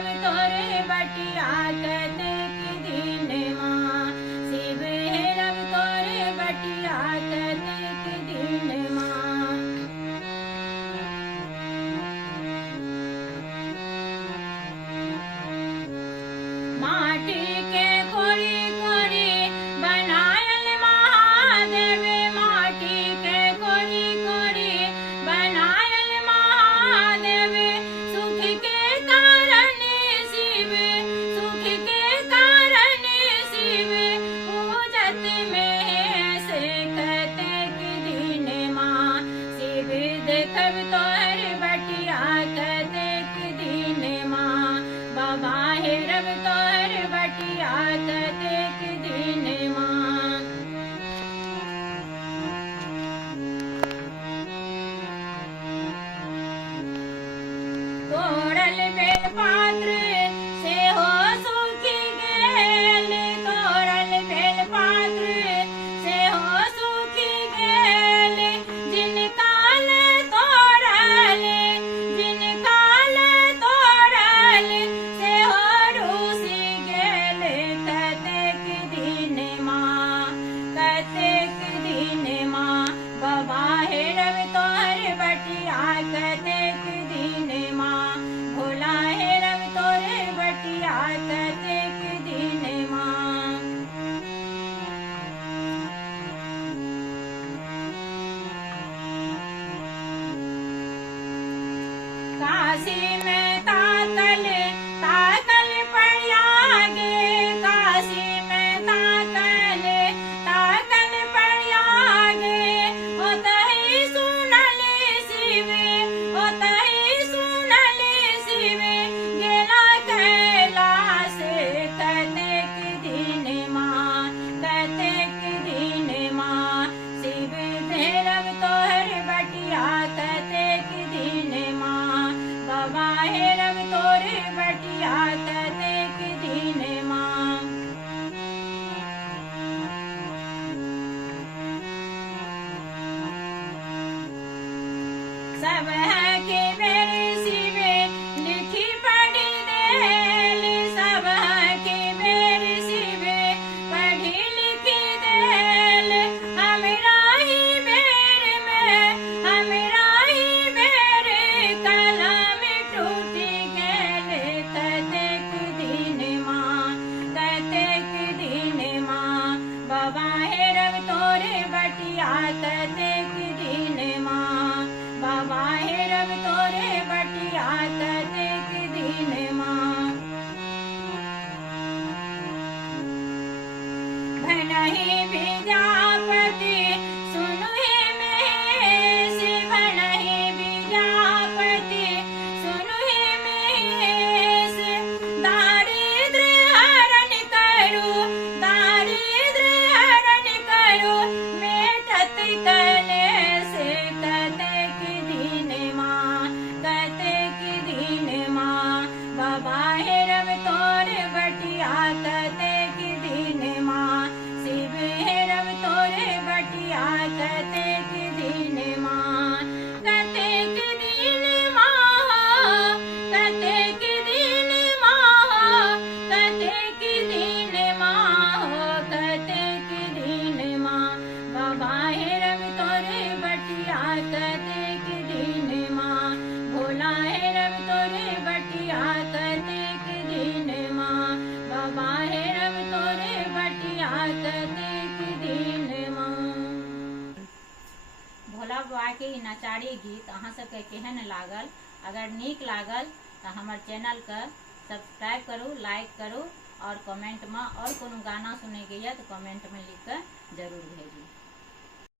रवि तोरे बटिया कतेक दिन माँ शिव हे रवि तोरे बटिया कतेक दिन माँ। माटी के कोरी कोरी बनायल महादेव माटी के कोरी कोरी बनायल महादेव सुख के कारण शिव सुख के कारण शिव पूजत में से कतेक दिन माँ शिव देखब तोहर बटिया कतेक दिन माँ बाबा हे रवि तोहर बटिया कतेक दिन माँ। तोड़ल बेल पात्र से हो सूखी गेल तोड़ल बेल पात्र से हो सूखी गेल जिनकाल तोड़ल जिनकाल तोड़ल से हो रूसी गेल कतेक दिन माँ कतेक दिन माँ बाबा हे रवि तोहर बटिया कतेक दिन माँ भोला हे रवि तोरे बटिया कतेक दिन माँ। काशी में ताकल ताकल प्रयागे काशी में ताकल ताकल प्रयागे ओतहि सुनल शिव ओतहि सुनल शिव गेला कैलाश कतेक दिन माँ कतेक दिन माँ शिव भैरव तोहर बटिया कतेक दिन माँ बाबा हे रवि तोरे बटिया कतेक दिन माँ। सब है के मेरे शिव लिखी पढ़ी देल सब है के मेरे शिव पढ़ी लिखी देल हमरा ही बेर में हमरा ही बेर कलम टूटी गेल कतेक दिन माँ कतेक दिन माँ बाबा हे रवि तोरे बटिया कतेक दिन माँ बाबा हे रवि तोरे बटिया कतेक दिन माँ। भनहि विद्यापति सुनु हे महेश भनहि विद्यापति सुनु हे महेश दारिद्र हरण करू दारिद्र हरण करू मेटत कलेश कतेक दिन माँ कतेक दिन माँ बाबा हे रवि तोरे बटिया कतेक दिन माँ शिव हे रवि तोरे बटिया कतेक दिन माँ कतेक दिन माँ कतेक दिन माँ कतेक दिन माँ कतेक दिन माँ बाबा हे रवि तोरे बटिया कतेक दिन माँ भोला हे रवि तोरे बटिया कतेक दिन माँ बाबा हे रवि तोरे बटिया कतेक दिन माँ। भोला बाबा के ई नचारी गीत अहाँ सबके केहन लागल अगर नीक लागल तो हमर चैनल के सब्सक्राइब करू लाइक करू और कमेंट में और कोनो गाना सुने के ये तो कमेंट में लिख के जरूर भेजू।